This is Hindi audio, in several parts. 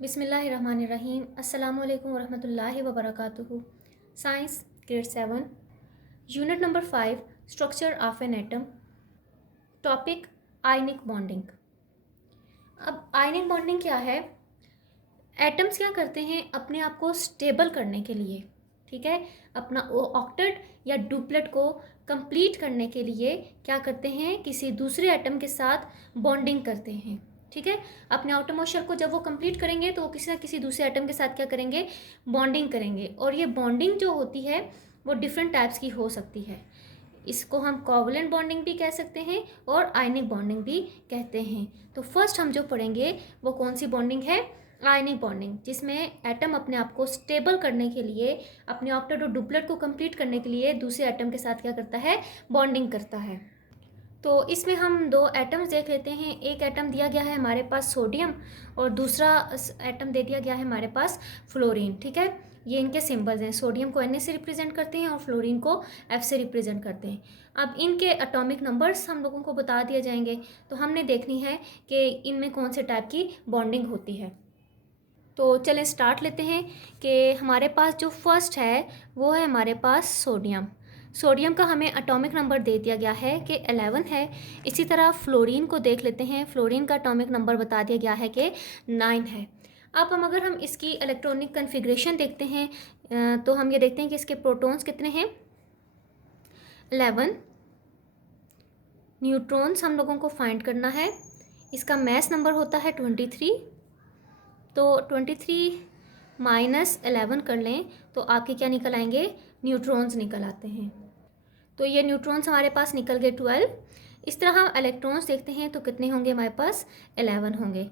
बिस्मिल्लाहिर्रहमानिर्रहीम। अस्सलामु अलैकुम वरहमतुल्लाहि वबरकातुहू। Science grade 7 unit number 5 structure of an atom. Topic ionic bonding. अब आयनिक बॉन्डिंग क्या है? एटम्स क्या करते हैं अपने आप को स्टेबल करने के लिए, ठीक है, अपना ऑक्टेट या डुप्लेट को कंप्लीट करने के लिए क्या करते हैं, किसी दूसरे एटम के साथ बॉन्डिंग करते हैं। ठीक है, अपने आउटर मोस्ट को जब वो कंप्लीट करेंगे तो वो किसी ना किसी दूसरे एटम के साथ क्या करेंगे, बॉन्डिंग करेंगे। और ये बॉन्डिंग जो होती है वो डिफरेंट टाइप्स की हो सकती है। इसको हम कोवलेंट बॉन्डिंग भी कह सकते हैं और आयनिक बॉन्डिंग भी कहते हैं। तो फर्स्ट हम जो पढ़ेंगे वो कौन सी बॉन्डिंग है? आयनिक बॉन्डिंग, जिसमें एटम अपने आप को स्टेबल करने के लिए, अपने ऑक्टेट और डुप्लेट को कंप्लीट करने के लिए दूसरे एटम के साथ क्या करता है, बॉन्डिंग करता है। तो इसमें हम दो एटम्स देख लेते हैं। एक एटम दिया गया है हमारे पास सोडियम और दूसरा एटम दे दिया गया है हमारे पास फ्लोरीन। ठीक है, ये इनके सिंबल्स हैं। सोडियम को Na से रिप्रेजेंट करते हैं और फ्लोरीन को F से रिप्रेजेंट करते हैं। अब इनके एटॉमिक नंबर्स हम लोगों को बता दिए जाएंगे, तो हमने देखनी है कि इनमें कौन से टाइप की बॉन्डिंग होती है। तो चलें स्टार्ट लेते हैं कि हमारे पास जो फर्स्ट है वो है हमारे पास सोडियम। सोडियम का हमें एटॉमिक नंबर दे दिया गया है कि 11 है। इसी तरह फ्लोरीन को देख लेते हैं। फ्लोरीन का एटॉमिक नंबर बता दिया गया है कि 9 है। अब अगर हम इसकी इलेक्ट्रॉनिक कन्फिग्रेशन देखते हैं तो हम ये देखते हैं कि इसके प्रोटॉन्स कितने हैं, 11। न्यूट्रॉन्स हम लोगों को फाइंड करना है। इसका मैस नंबर होता है 23। तो 23 माइनस 11 कर लें तो आपके क्या निकल आएंगे, न्यूट्रॉन्स निकल आते हैं। तो ये न्यूट्रॉन्स हमारे पास निकल गए 12। इस तरह हम इलेक्ट्रॉन्स देखते हैं तो कितने होंगे हमारे पास, 11 होंगे।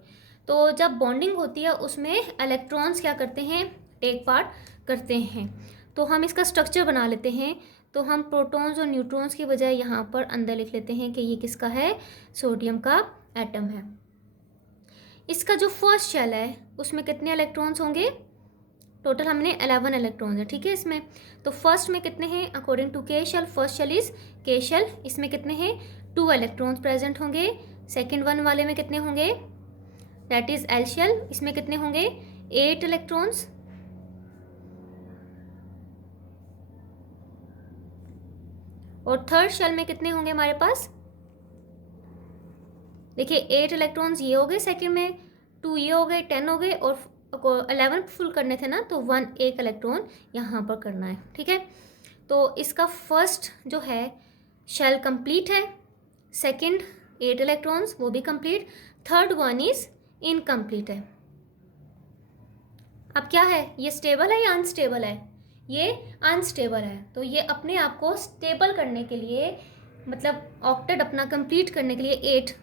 तो जब बॉन्डिंग होती है उसमें इलेक्ट्रॉन्स क्या करते हैं, टेक पार्ट करते हैं। तो हम इसका स्ट्रक्चर बना लेते हैं। तो हम प्रोटॉन्स और न्यूट्रॉन्स की बजाय यहाँ पर अंदर लिख लेते हैं कि ये किसका है, सोडियम का एटम है। इसका जो फर्स्ट शेल है उसमें कितने इलेक्ट्रॉन्स होंगे, टोटल हमने 11 इलेक्ट्रॉन्स है। ठीक है, इसमें तो फर्स्ट में कितने हैं, अकॉर्डिंग टू के शेल, फर्स्ट शेल इज के शेल, इसमें कितने हैं, 2 इलेक्ट्रॉन्स प्रेजेंट होंगे। सेकेंड वन वाले में कितने होंगे, दैट इज एल शेल, इसमें कितने होंगे, 8 इलेक्ट्रॉन्स। और थर्ड शेल में कितने होंगे हमारे पास, देखिए 8 इलेक्ट्रॉन्स ये हो गए सेकेंड में, 2 ये हो गए, 10 हो गए, और 11 फुल करने थे ना तो 1 इलेक्ट्रॉन यहाँ पर करना है। ठीक है, तो इसका फर्स्ट जो है शेल कंप्लीट है, सेकंड 8 इलेक्ट्रॉन्स वो भी complete, third one is incomplete है। अब क्या है, ये स्टेबल है या अनस्टेबल है, ये अनस्टेबल है। तो ये अपने आप को स्टेबल करने के लिए, मतलब ऑक्टेट अपना कंप्लीट करने के लिए 8,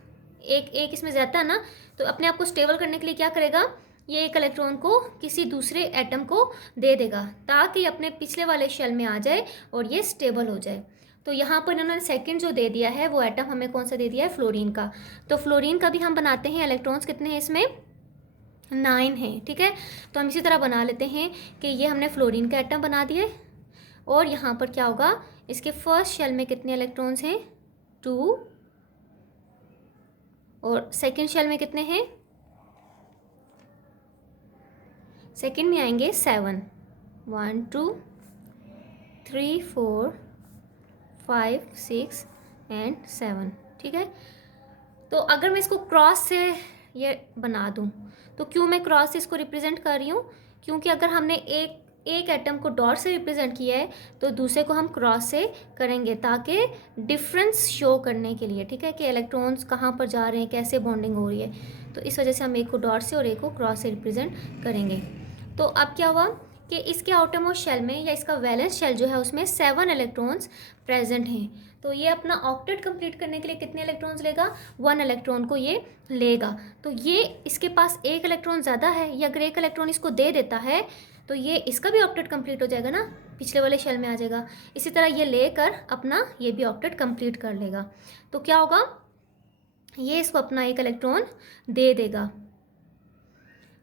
एक इसमें ज़्यादा है ना, तो अपने आप को स्टेबल करने के लिए क्या करेगा, ये एक इलेक्ट्रॉन को किसी दूसरे एटम को दे देगा ताकि अपने पिछले वाले शेल में आ जाए और ये स्टेबल हो जाए। तो यहाँ पर इन्होंने सेकंड जो दे दिया है वो एटम हमें कौन सा दे दिया है, फ्लोरीन का। तो फ्लोरीन का भी हम बनाते हैं, इलेक्ट्रॉन्स कितने हैं इसमें, 9 है। ठीक है, तो हम इसी तरह बना लेते हैं कि ये हमने फ्लोरीन का एटम बना दिए। और यहाँ पर क्या होगा, इसके फर्स्ट शेल में कितने इलेक्ट्रॉन्स हैं, 2, और सेकेंड शेल में कितने हैं, सेकेंड में आएंगे 7, 1 2 3 4 5 6 एंड 7। ठीक है, तो अगर मैं इसको क्रॉस से ये बना दूं तो क्यों मैं क्रॉस से इसको रिप्रेजेंट कर रही हूँ, क्योंकि अगर हमने एक एटम को डॉट से रिप्रेजेंट किया है तो दूसरे को हम क्रॉस से करेंगे ताकि डिफरेंस शो करने के लिए। ठीक है, कि इलेक्ट्रॉन्स कहाँ पर जा रहे हैं, कैसे बॉन्डिंग हो रही है, तो इस वजह से हम एक को डॉट से और एक को क्रॉस से रिप्रेजेंट करेंगे। तो अब क्या हुआ कि इसके आउटरमोस्ट शेल में या इसका वैलेंस शेल जो है उसमें 7 इलेक्ट्रॉन्स प्रेजेंट हैं। तो ये अपना ऑक्टेट कंप्लीट करने के लिए कितने इलेक्ट्रॉन्स लेगा, 1 इलेक्ट्रॉन को ये लेगा। तो ये इसके पास एक इलेक्ट्रॉन ज़्यादा है, या अगर एक इलेक्ट्रॉन इसको दे देता है तो ये इसका भी ऑक्टेट कंप्लीट हो जाएगा ना, पिछले वाले शेल में आ जाएगा। इसी तरह ये लेकर अपना ये भी ऑक्टेट कंप्लीट कर लेगा। तो क्या होगा, ये इसको अपना एक इलेक्ट्रॉन दे देगा।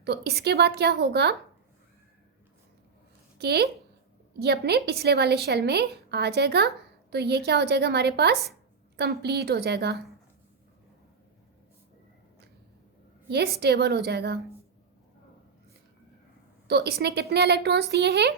तो इसके बाद क्या होगा कि ये अपने पिछले वाले शेल में आ जाएगा। तो ये क्या हो जाएगा, हमारे पास कंप्लीट हो जाएगा, ये स्टेबल हो जाएगा। तो इसने कितने इलेक्ट्रॉन्स दिए हैं,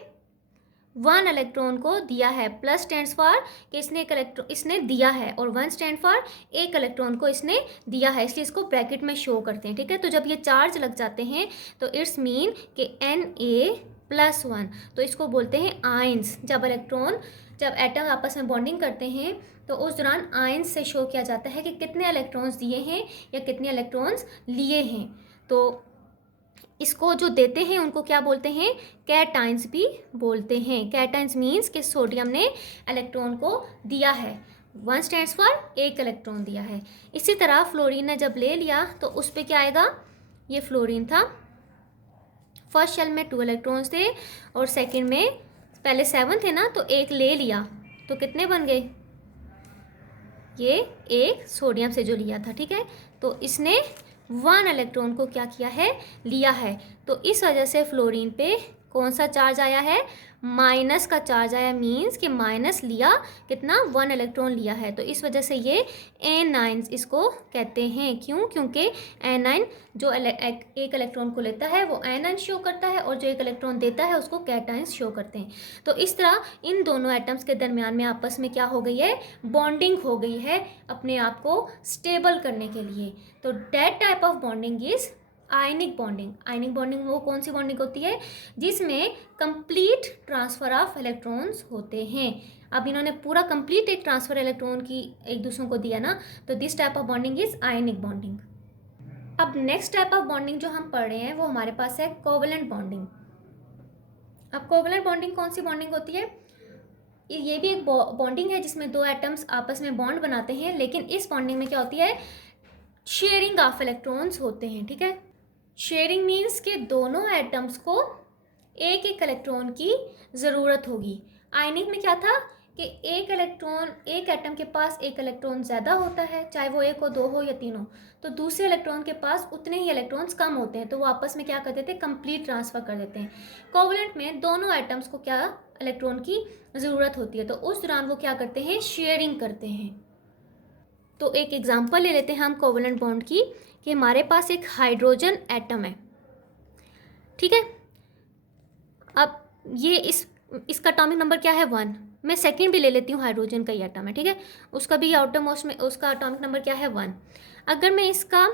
1 इलेक्ट्रॉन को दिया है। प्लस स्टैंड्स फॉर कि इसने एक इलेक्ट्रॉन इसने दिया है, और 1 स्टैंड फॉर एक इलेक्ट्रॉन को इसने दिया है, इसलिए इसको ब्रैकेट में शो करते हैं, ठीक है। तो जब ये चार्ज लग जाते हैं तो इट्स मीन कि Na+1, तो इसको बोलते हैं आयंस। जब एटम आपस में बॉन्डिंग करते हैं तो उस दौरान आयंस से शो किया जाता है कि कितने इलेक्ट्रॉन्स दिए हैं या कितने इलेक्ट्रॉन्स लिए हैं। तो इसको जो देते हैं उनको क्या बोलते हैं, कैटाइंस भी बोलते हैं। कैटाइंस मीन्स कि सोडियम ने इलेक्ट्रॉन को दिया है, 1 स्टैंड्स फॉर एक इलेक्ट्रॉन दिया है। इसी तरह फ्लोरीन ने जब ले लिया तो उस पर क्या आएगा, ये फ्लोरीन था, फर्स्ट शेल में 2 इलेक्ट्रॉन्स थे और सेकंड में पहले 7 थे ना, तो एक ले लिया तो कितने बन गए, ये एक सोडियम से जो लिया था, ठीक है। तो इसने 1 इलेक्ट्रॉन को क्या किया है, लिया है। तो इस वजह से फ्लोरीन पे कौन सा चार्ज आया है, माइनस का चार्ज आया, मीन्स कि माइनस लिया, कितना, 1 इलेक्ट्रॉन लिया है। तो इस वजह से ये A9 इसको कहते हैं। क्यों, क्योंकि A9 जो एक इलेक्ट्रॉन को लेता है वो A9 शो करता है, और जो एक इलेक्ट्रॉन देता है उसको कैटाइंस शो करते हैं। तो इस तरह इन दोनों एटम्स के दरमियान में आपस में क्या हो गई है, बॉन्डिंग हो गई है अपने आप को स्टेबल करने के लिए। तो that type of bonding is ionic bonding. Ionic bonding वो कौन सी बॉन्डिंग होती है, जिसमें कंप्लीट ट्रांसफ़र ऑफ इलेक्ट्रॉन्स होते हैं। अब इन्होंने पूरा कंप्लीट एक ट्रांसफ़र इलेक्ट्रॉन की एक दूसरों को दिया ना, तो this type of bonding is ionic bonding. अब नेक्स्ट टाइप ऑफ बॉन्डिंग जो हम पढ़ रहे हैं वो हमारे पास है कोवलेंट बॉन्डिंग। अब कोवलेंट बॉन्डिंग कौन सी बॉन्डिंग होती है, ये भी एक बॉन्डिंग है जिसमें 2 एटम्स आपस में बॉन्ड बनाते हैं, लेकिन इस बॉन्डिंग में क्या होती है, शेयरिंग ऑफ इलेक्ट्रॉन्स होते हैं, ठीक है। शेयरिंग मीन्स कि दोनों एटम्स को एक एक इलेक्ट्रॉन की ज़रूरत होगी। आयनिक में क्या था कि एक एटम के पास एक इलेक्ट्रॉन ज़्यादा होता है, चाहे वो 1 हो, 2 हो या 3 हो, तो दूसरे इलेक्ट्रॉन के पास उतने ही इलेक्ट्रॉन्स कम होते हैं, तो वो आपस में क्या कर देते हैं, कंप्लीट ट्रांसफ़र कर देते हैं। कोवलेंट में दोनों एटम्स को क्या इलेक्ट्रॉन की ज़रूरत होती है, तो उस दौरान वो क्या करते हैं, शेयरिंग करते हैं। तो एक एग्जांपल ले लेते हैं हम कोवलेंट बॉन्ड की, कि हमारे पास एक हाइड्रोजन एटम है, ठीक है। अब ये इसका एटॉमिक नंबर क्या है, 1। मैं सेकंड भी ले लेती हूँ, हाइड्रोजन का ही एटम है, ठीक है, उसका भी आउटर मोस्ट में उसका एटॉमिक नंबर क्या है, 1। अगर मैं इसका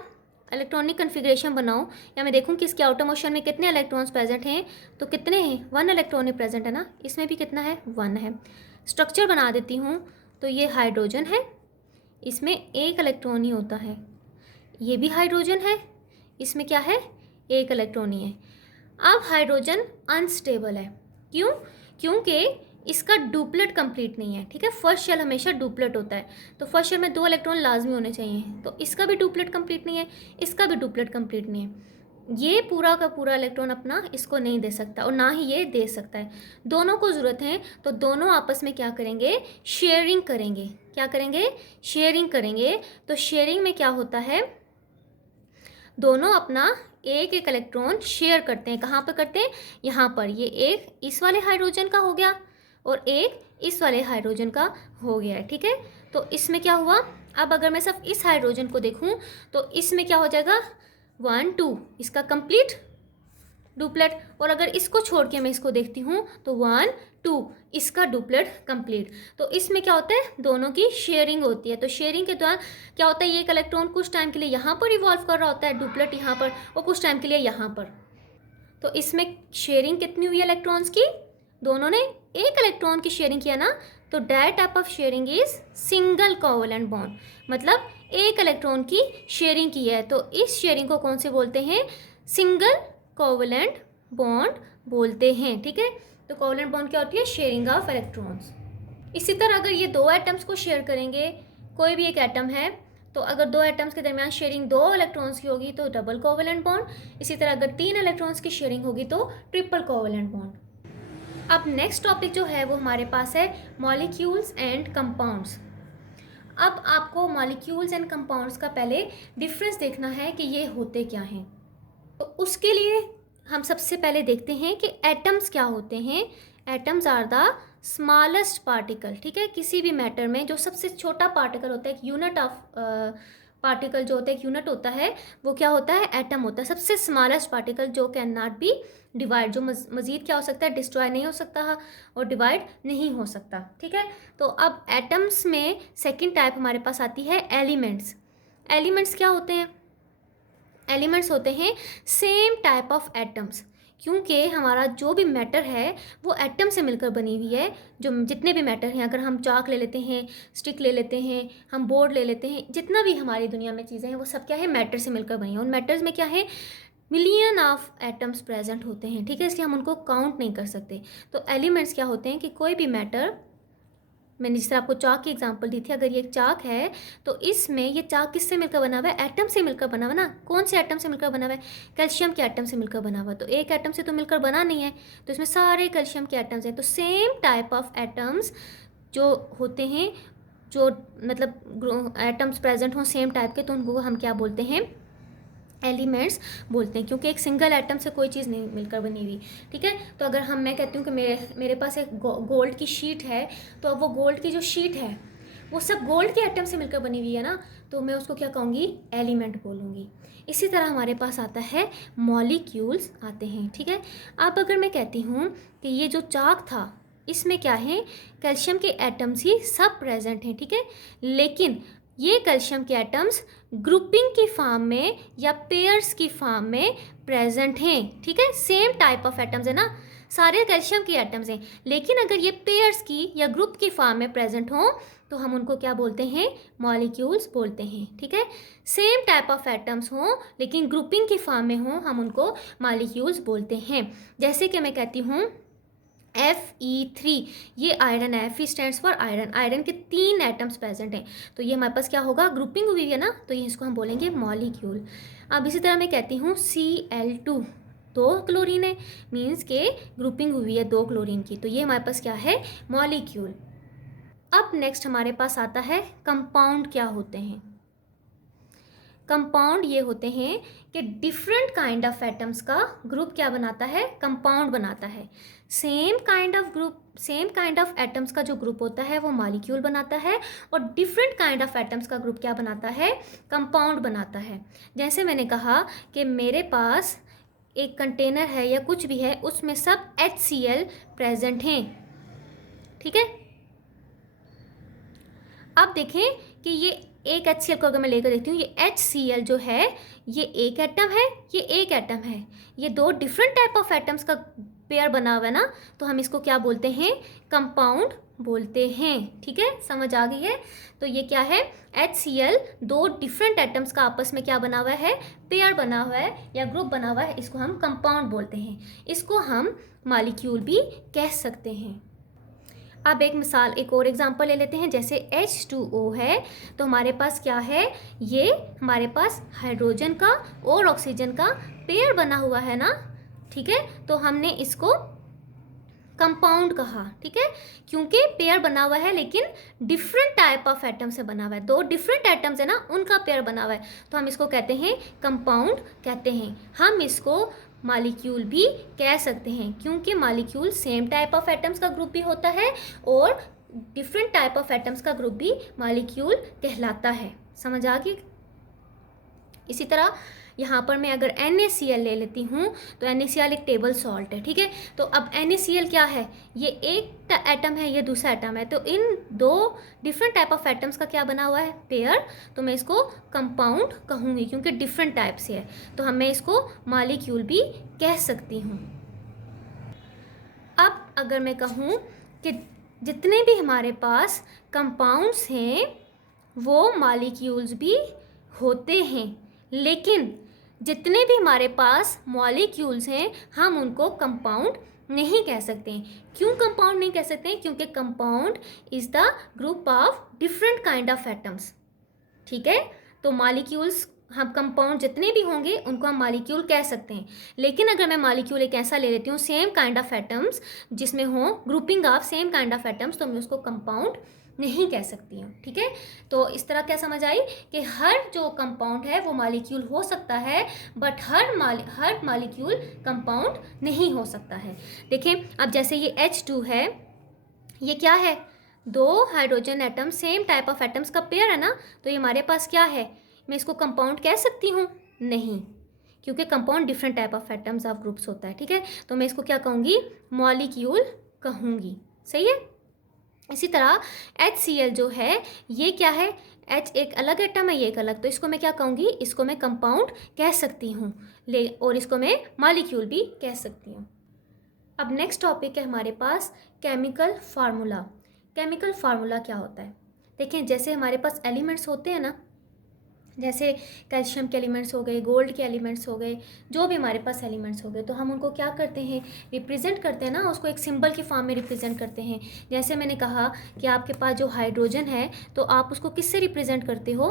इलेक्ट्रॉनिक कन्फिग्रेशन बनाऊँ या मैं देखूँ कि इसके आउटर मोशन में कितने इलेक्ट्रॉन्स प्रेजेंट हैं, तो कितने हैं, 1 इलेक्ट्रॉन ही प्रेजेंट है ना, इसमें भी कितना है, 1 है। स्ट्रक्चर बना देती हूँ, तो ये हाइड्रोजन है, इसमें एक इलेक्ट्रॉन ही होता है, ये भी हाइड्रोजन है, इसमें क्या है, एक इलेक्ट्रॉन ही है। अब हाइड्रोजन अनस्टेबल है, क्यों, क्योंकि इसका डुप्लेट कंप्लीट नहीं है, ठीक है। फर्स्ट शेल हमेशा डुप्लेट होता है, तो फर्स्ट शेल में 2 इलेक्ट्रॉन लाजमी होने चाहिए, तो इसका भी डुप्लेट कंप्लीट नहीं है, इसका भी डुप्लेट कंप्लीट नहीं है। ये पूरा का पूरा इलेक्ट्रॉन अपना इसको नहीं दे सकता और ना ही ये दे सकता है, दोनों को ज़रूरत है। तो दोनों आपस में क्या करेंगे, शेयरिंग करेंगे। क्या करेंगे, शेयरिंग करेंगे। तो शेयरिंग में क्या होता है, दोनों अपना एक एक इलेक्ट्रॉन शेयर करते हैं। कहाँ पर करते हैं, यहाँ पर। ये एक इस वाले हाइड्रोजन का हो गया और एक इस वाले हाइड्रोजन का हो गया है, ठीक है। तो इसमें क्या हुआ, अब अगर मैं सिर्फ इस हाइड्रोजन को देखूँ तो इसमें क्या हो जाएगा, 1 2, इसका कंप्लीट डुप्लेट। और अगर इसको छोड़ के मैं इसको देखती हूँ तो 1 2, इसका डुप्लेट कंप्लीट। तो इसमें क्या होता है, दोनों की शेयरिंग होती है। तो शेयरिंग के दौरान क्या होता है, ये एक इलेक्ट्रॉन कुछ टाइम के लिए यहाँ पर इवॉल्व कर रहा होता है, डुप्लेट यहाँ पर, और कुछ टाइम के लिए यहाँ पर। तो इसमें शेयरिंग कितनी हुई इलेक्ट्रॉन्स की, दोनों ने एक इलेक्ट्रॉन की शेयरिंग किया ना, तो that type of sharing is single covalent bond, मतलब एक इलेक्ट्रॉन की शेयरिंग की है। तो इस शेयरिंग को कौन से बोलते हैं, सिंगल कोवलेंट बॉन्ड बोलते हैं, ठीक है। तो कोवलेंट बॉन्ड क्या होती है, शेयरिंग ऑफ इलेक्ट्रॉन्स। इसी तरह अगर ये 2 एटम्स को शेयर करेंगे, कोई भी एक एटम है, तो अगर 2 एटम्स के दरमियान शेयरिंग 2 इलेक्ट्रॉन्स की होगी तो डबल कोवलेंट बॉन्ड। इसी तरह अगर 3 इलेक्ट्रॉन्स की शेयरिंग होगी तो ट्रिपल कोवलेंट बॉन्ड। अब नेक्स्ट टॉपिक जो है वो हमारे पास है मॉलिक्यूल्स एंड कंपाउंड्स। अब आपको मॉलिक्यूल्स एंड कंपाउंड्स का पहले डिफरेंस देखना है कि ये होते क्या हैं। तो उसके लिए हम सबसे पहले देखते हैं कि एटम्स क्या होते हैं। Atoms are the smallest particle, ठीक है। किसी भी मैटर में जो सबसे छोटा पार्टिकल होता है, एक यूनिट ऑफ पार्टिकल जो होता है, एक यूनिट होता है, वो क्या होता है, एटम होता है, सबसे स्मॉलेस्ट पार्टिकल जो कैन नॉट बी डिवाइड, जो मज़ीद क्या हो सकता है, डिस्ट्रॉय नहीं हो सकता और डिवाइड नहीं हो सकता। ठीक है, तो अब एटम्स में सेकंड टाइप हमारे पास आती है एलिमेंट्स। एलिमेंट्स क्या होते हैं, एलिमेंट्स होते हैं सेम टाइप ऑफ एटम्स, क्योंकि हमारा जो भी मैटर है वो एटम से मिलकर बनी हुई है। जो जितने भी मैटर हैं, अगर हम चाक ले लेते हैं, स्टिक ले लेते हैं, हम बोर्ड ले लेते हैं, जितना भी हमारी दुनिया में चीज़ें हैं वो सब क्या है, मैटर से मिलकर बनी है। उन मैटर्स में क्या है, मिलियन ऑफ एटम्स प्रेजेंट होते हैं। ठीक है, इसलिए हम उनको काउंट नहीं कर सकते। तो एलिमेंट्स क्या होते हैं कि कोई भी मैटर, मैंने जिस तरह आपको चाक की एग्जांपल दी थी, अगर ये एक चाक है तो इसमें ये चाक किससे मिलकर बना हुआ है, एटम से मिलकर बना हुआ है ना। कौन से एटम से मिलकर बना हुआ है, कैल्शियम के एटम से मिलकर बना हुआ है। तो एक एटम से तो मिलकर बना नहीं है, तो इसमें सारे कैल्शियम के एटम्स हैं। तो सेम टाइप ऑफ एटम्स जो होते हैं, जो मतलब एटम्स प्रेजेंट हों सेम टाइप के, तो उनको हम क्या बोलते हैं, एलिमेंट्स बोलते हैं, क्योंकि एक सिंगल एटम से कोई चीज़ नहीं मिलकर बनी हुई। ठीक है, तो अगर मैं कहती हूँ कि मेरे पास एक गोल्ड की शीट है, तो अब वो गोल्ड की जो शीट है वो सब गोल्ड के एटम से मिलकर बनी हुई है ना, तो मैं उसको क्या कहूँगी, एलिमेंट बोलूँगी। इसी तरह हमारे पास आता है मॉलिक्यूल्स आते हैं। ठीक है, अब अगर मैं कहती हूँ कि ये जो चाक था इसमें क्या है, कैल्शियम के एटम्स ही सब प्रेजेंट हैं। ठीक है, लेकिन ये कैल्शियम के एटम्स ग्रुपिंग की फॉर्म में या पेयर्स की फॉर्म में प्रेजेंट हैं। ठीक है, सेम टाइप ऑफ एटम्स है ना, सारे कैल्शियम के एटम्स हैं, लेकिन अगर ये पेयर्स की या ग्रुप की फॉर्म में प्रेजेंट हों तो हम उनको क्या बोलते हैं, मॉलिक्यूल्स बोलते हैं। ठीक है, सेम टाइप ऑफ एटम्स हों लेकिन ग्रुपिंग की फॉर्म में हों, हम उनको मॉलिक्यूल्स बोलते हैं। जैसे कि मैं कहती हूँ Fe3, ये आयरन है, Fe stands for iron, iron के 3 एटम्स प्रेजेंट हैं, तो ये हमारे पास क्या होगा, ग्रुपिंग हुई है ना, तो ये इसको हम बोलेंगे मॉलिक्यूल। अब इसी तरह मैं कहती हूँ Cl2, 2 क्लोरीन है, मीन्स के ग्रुपिंग हुई है 2 क्लोरीन की, तो ये हमारे पास क्या है, मॉलिक्यूल। अब नेक्स्ट हमारे पास आता है कंपाउंड क्या होते हैं। कंपाउंड ये होते हैं कि डिफरेंट काइंड ऑफ एटम्स का ग्रुप क्या बनाता है, कंपाउंड बनाता है। Same kind of group, same kind of atoms का जो ग्रुप होता है वो मॉलिक्यूल बनाता है, और डिफरेंट काइंड ऑफ एटम्स का ग्रुप क्या बनाता है, कंपाउंड बनाता है। जैसे मैंने कहा कि मेरे पास एक कंटेनर है या कुछ भी है, उसमें सब HCl प्रेजेंट हैं। ठीक है, अब देखें कि ये एक HCl को अगर मैं लेकर देखती हूँ, ये HCl जो है ये एक एटम है, ये एक एटम है, ये 2 डिफरेंट टाइप ऑफ एटम्स का पेयर बना हुआ है ना, तो हम इसको क्या बोलते हैं, कंपाउंड बोलते हैं। ठीक है, समझ आ गई है। तो ये क्या है, HCl 2 डिफरेंट एटम्स का आपस में क्या बना हुआ है, पेयर बना हुआ है या ग्रुप बना हुआ है, इसको हम कंपाउंड बोलते हैं। इसको हम मॉलिक्यूल भी कह सकते हैं। अब एक मिसाल, एक और एग्जांपल ले लेते हैं। जैसे H2O है, तो हमारे पास क्या है, ये हमारे पास हाइड्रोजन का और ऑक्सीजन का पेयर बना हुआ है ना। ठीक है, तो हमने इसको कंपाउंड कहा। ठीक है, क्योंकि पेयर बना हुआ है लेकिन डिफरेंट टाइप ऑफ एटम से बना हुआ है, 2 डिफरेंट एटम्स है ना, उनका पेयर बना हुआ है, तो हम इसको कहते हैं कंपाउंड कहते हैं। हम इसको मॉलिक्यूल भी कह सकते हैं, क्योंकि molecule same type of atoms का ग्रुप भी होता है और डिफरेंट टाइप ऑफ एटम्स का ग्रुप भी मॉलिक्यूल कहलाता है। समझ आ गई। इसी तरह यहाँ पर मैं अगर NaCl ले लेती हूँ, तो NaCl एक टेबल सॉल्ट है। ठीक है, तो अब NaCl क्या है, ये एक एटम है, ये दूसरा एटम है, तो इन 2 डिफरेंट टाइप ऑफ एटम्स का क्या बना हुआ है, पेयर, तो मैं इसको कंपाउंड कहूँगी क्योंकि डिफरेंट टाइप से है, तो मैं इसको मॉलिक्यूल भी कह सकती हूँ। अब अगर मैं कहूँ कि जितने भी हमारे पास कंपाउंड्स हैं वो मॉलिक्यूल्स भी होते हैं, लेकिन जितने भी हमारे पास मॉलिक्यूल्स हैं हम उनको कंपाउंड नहीं कह सकते। क्यों कंपाउंड नहीं कह सकते, क्योंकि compound is the group of different kind of atoms. ठीक है, तो मॉलिक्यूल्स, हम कंपाउंड जितने भी होंगे उनको हम मॉलिक्यूल कह सकते हैं, लेकिन अगर मैं मॉलिक्यूल एक ऐसा ले लेती हूँ सेम काइंड ऑफ एटम्स जिसमें हो grouping of same kind of atoms, तो मैं उसको कंपाउंड नहीं कह सकती हूँ। ठीक है, तो इस तरह क्या समझ आई कि हर जो कंपाउंड है वो मॉलिक्यूल हो सकता है, बट हर मॉलिक्यूल कंपाउंड नहीं हो सकता है। देखें, अब जैसे ये H2 है, ये क्या है, 2 hydrogen atom same type of atoms का पेयर है ना, तो ये हमारे पास क्या है, मैं इसको कंपाउंड कह सकती हूँ? नहीं, क्योंकि compound different type of atoms of groups होता है, ठीक है। तो मैं इसको क्या कहूँगी? मॉलिक्यूल कहूँगी, सही है। इसी तरह HCl जो है ये क्या है? H एक अलग एटम है, ये एक अलग, तो इसको मैं क्या कहूँगी? इसको मैं कंपाउंड कह सकती हूँ, और इसको मैं मॉलिक्यूल भी कह सकती हूँ। अब नेक्स्ट टॉपिक है हमारे पास केमिकल फार्मूला। केमिकल फार्मूला क्या होता है? देखें, जैसे हमारे पास एलिमेंट्स होते हैं ना, जैसे कैल्शियम के एलिमेंट्स हो गए, गोल्ड के एलिमेंट्स हो गए, जो भी हमारे पास एलिमेंट्स हो गए, तो हम उनको क्या करते हैं? रिप्रेजेंट करते हैं ना, उसको एक सिंबल की फॉर्म में रिप्रेजेंट करते हैं। जैसे मैंने कहा कि आपके पास जो हाइड्रोजन है, तो आप उसको किससे रिप्रेजेंट करते हो?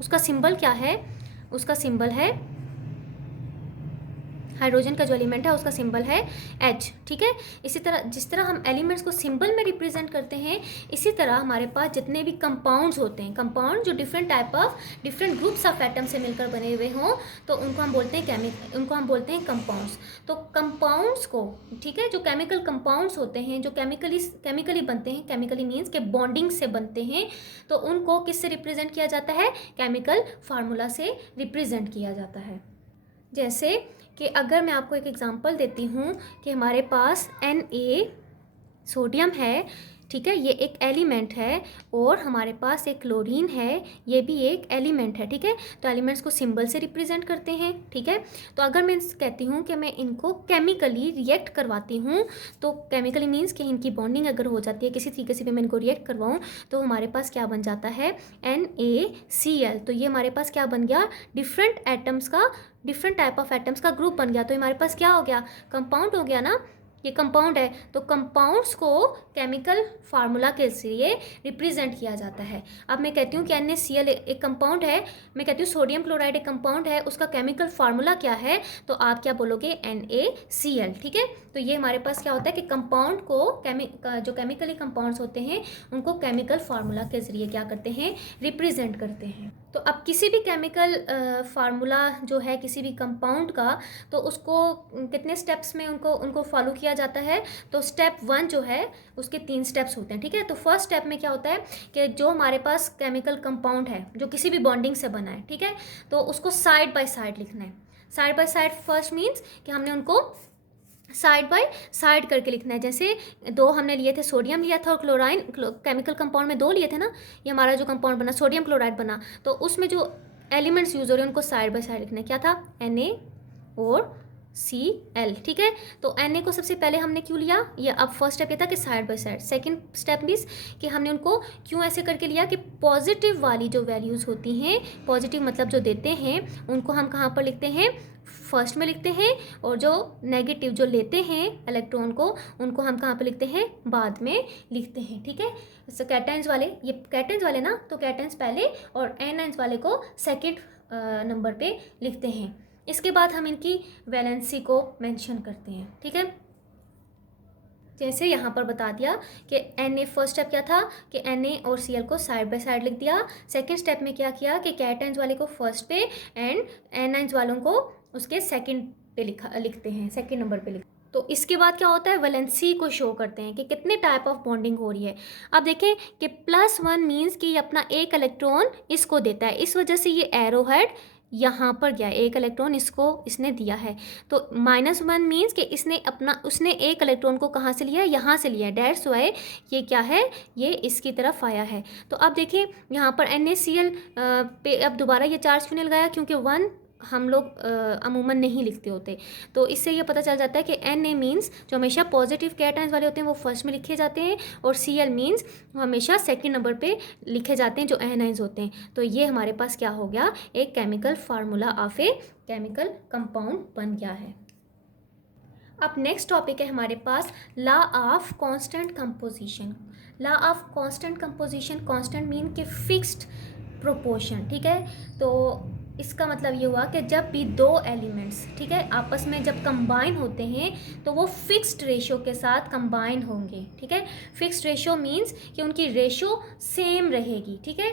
उसका सिंबल क्या है? उसका सिंबल है, हाइड्रोजन का जो एलिमेंट है उसका सिंबल है H, ठीक है। इसी तरह जिस तरह हम एलिमेंट्स को सिंबल में रिप्रेजेंट करते हैं, इसी तरह हमारे पास जितने भी कंपाउंड्स होते हैं, कंपाउंड जो different type of different groups of atom से मिलकर बने हुए हों, तो उनको हम बोलते हैं उनको हम बोलते हैं कंपाउंड्स। तो कंपाउंड्स को, ठीक है, जो केमिकल कंपाउंड्स होते हैं, जो केमिकली बनते हैं, केमिकली मीन्स के बॉन्डिंग से बनते हैं, तो उनको किससे रिप्रेजेंट किया जाता है? केमिकल फार्मूला से रिप्रेजेंट किया जाता है। जैसे कि अगर मैं आपको एक एग्जांपल देती हूँ कि हमारे पास Na सोडियम है, ठीक है, ये एक एलिमेंट है, और हमारे पास एक क्लोरीन है, ये भी एक एलिमेंट है, ठीक है। तो एलिमेंट्स को सिंबल से रिप्रेजेंट करते हैं, ठीक है। तो अगर मैं कहती हूँ कि मैं इनको केमिकली रिएक्ट करवाती हूँ, तो केमिकली मीन्स कि इनकी बॉन्डिंग अगर हो जाती है किसी तरीके से भी, मैं इनको रिएक्ट करवाऊँ, तो हमारे पास क्या बन जाता है? NaCl। तो ये हमारे पास क्या बन गया? डिफरेंट टाइप ऑफ एटम्स का ग्रुप बन गया। तो हमारे पास क्या हो गया? कंपाउंड हो गया ना, ये कंपाउंड है। तो कंपाउंड्स को केमिकल फार्मूला के जरिए रिप्रेजेंट किया जाता है। अब मैं कहती हूँ कि NaCl एक कंपाउंड है, मैं कहती हूँ सोडियम क्लोराइड एक कंपाउंड है, उसका केमिकल फार्मूला क्या है? तो आप क्या बोलोगे? NaCl, ठीक है। तो ये हमारे पास क्या होता है कि कंपाउंड को जो केमिकली कंपाउंड्स होते हैं उनको केमिकल फार्मूला के जरिए क्या करते हैं? रिप्रेजेंट करते हैं। तो अब किसी भी केमिकल फार्मूला जो है किसी भी कंपाउंड का, तो उसको कितने स्टेप्स में उनको फॉलो किया जाता है? तो स्टेप 1 जो है उसके 3 स्टेप्स होते हैं, ठीक है। तो फर्स्ट स्टेप में क्या होता है कि जो हमारे पास केमिकल कंपाउंड है जो किसी भी बॉन्डिंग से बना है, ठीक है, तो उसको साइड बाय साइड लिखना है। Side by side first means कि हमने उनको साइड बाय साइड करके लिखना है। जैसे 2 हमने लिए थे, सोडियम लिया था और क्लोराइन, केमिकल कंपाउंड में 2 लिए थे ना, ये हमारा जो कंपाउंड बना सोडियम क्लोराइड बना, तो उसमें जो एलिमेंट्स यूज हो रहे हैं उनको साइड बाय साइड लिखना है। क्या था? Na और Cl, ठीक है। तो Na को सबसे पहले हमने क्यों लिया? ये अब फर्स्ट स्टेप ये था कि side by side. Second step means कि हमने उनको क्यों ऐसे करके लिया कि पॉजिटिव वाली जो वैल्यूज़ होती हैं, पॉजिटिव मतलब जो देते हैं, उनको हम कहाँ पर लिखते हैं? फर्स्ट में लिखते हैं, और जो नेगेटिव जो लेते हैं इलेक्ट्रॉन को, उनको हम कहाँ पे लिखते हैं? बाद में लिखते हैं, ठीक है। तो कैटायंस वाले, ये कैटायंस वाले ना, तो कैटायंस पहले और एनायंस वाले को सेकंड नंबर पे लिखते हैं। इसके बाद हम इनकी वैलेंसी को मेंशन करते हैं, ठीक है। जैसे यहाँ पर बता दिया कि Na फर्स्ट स्टेप क्या था कि Na और Cl को साइड बाय साइड लिख दिया। सेकंड स्टेप में क्या किया कि कैटायंस वाले को फर्स्ट पे एंड एनायंस वालों को उसके सेकंड पे लिखते हैं, सेकंड नंबर पे लिखते हैं। तो इसके बाद क्या होता है? वैलेंसी को शो करते हैं कि कितने टाइप ऑफ बॉन्डिंग हो रही है। अब देखें कि +1 मीन्स कि ये अपना एक इलेक्ट्रॉन इसको देता है, इस वजह से ये एरो हेड यहाँ पर गया, एक इलेक्ट्रॉन इसने दिया है। तो -1 मीन्स कि उसने एक इलेक्ट्रॉन को कहाँ से लिया? यहाँ से लिया। डेट्स वाई ये क्या है? ये इसकी तरफ आया है। तो अब देखिए यहाँ पर NaCl पे अब दोबारा ये चार्ज क्यों नहीं लगाया? क्योंकि 1 हम लोग अमूमन नहीं लिखते होते। तो इससे ये पता चल जाता है कि Na मीन्स जो हमेशा पॉजिटिव कैटायंस वाले होते हैं वो फर्स्ट में लिखे जाते हैं, और Cl मीन्स हमेशा सेकंड नंबर पे लिखे जाते हैं जो एनायंस होते हैं। तो ये हमारे पास क्या हो गया? एक chemical formula of a chemical compound बन गया है। अब नेक्स्ट टॉपिक है हमारे पास law of constant composition. Law of constant composition, constant mean के फिक्स्ड प्रोपोर्शन, ठीक है। तो इसका मतलब ये हुआ कि जब भी 2 एलिमेंट्स, ठीक है, आपस में जब कंबाइन होते हैं तो वो फिक्स्ड रेशो के साथ कंबाइन होंगे, ठीक है। फिक्स्ड रेशो मीन्स कि उनकी रेशो सेम रहेगी, ठीक है।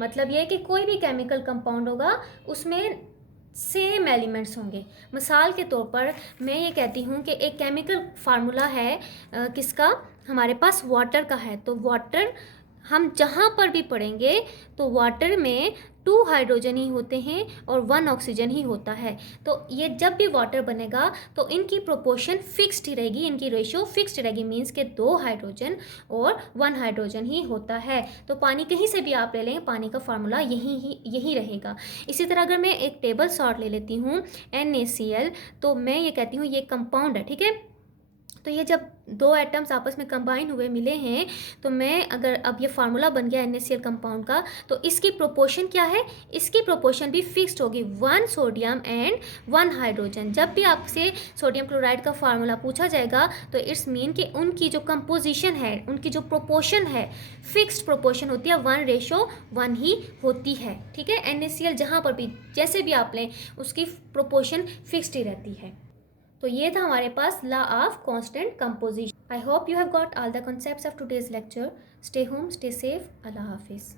मतलब ये है कि कोई भी केमिकल कंपाउंड होगा उसमें सेम एलिमेंट्स होंगे। मिसाल के तौर पर मैं ये कहती हूँ कि एक केमिकल फार्मूला है किसका? हमारे पास वाटर का है। तो वाटर हम जहाँ पर भी पढ़ेंगे तो वाटर में 2 हाइड्रोजन ही होते हैं और 1 ऑक्सीजन ही होता है। तो ये जब भी वाटर बनेगा तो इनकी प्रोपोर्शन फिक्स्ड ही रहेगी, इनकी रेशियो फिक्स्ड रहेगी, मीन्स के 2 हाइड्रोजन और 1 हाइड्रोजन ही होता है। तो पानी कहीं से भी आप ले लें, पानी का फार्मूला यही रहेगा। इसी तरह अगर मैं एक टेबल सॉल्ट ले लेती हूँ NaCl, तो मैं ये कहती हूँ ये कंपाउंड है, ठीक है। तो ये जब 2 एटम्स आपस में कंबाइन हुए मिले हैं, तो मैं अगर अब ये फार्मूला बन गया NaCl कंपाउंड का, तो इसकी प्रोपोर्शन क्या है, इसकी प्रोपोर्शन भी फिक्स्ड होगी, 1 सोडियम एंड 1 हाइड्रोजन। जब भी आपसे सोडियम क्लोराइड का फार्मूला पूछा जाएगा तो इट्स मीन कि उनकी जो कंपोजिशन है, उनकी जो प्रोपोर्शन है, फिक्स्ड प्रोपोर्शन होती है, 1:1 ही होती है, ठीक है। NaCl जहाँ पर भी जैसे भी आप लें उसकी प्रोपोर्शन फिक्स्ड ही रहती है। तो ये था हमारे पास law of constant composition. I hope you have got all the concepts of today's lecture. Stay home, stay safe, अल्लाह हाफिज़।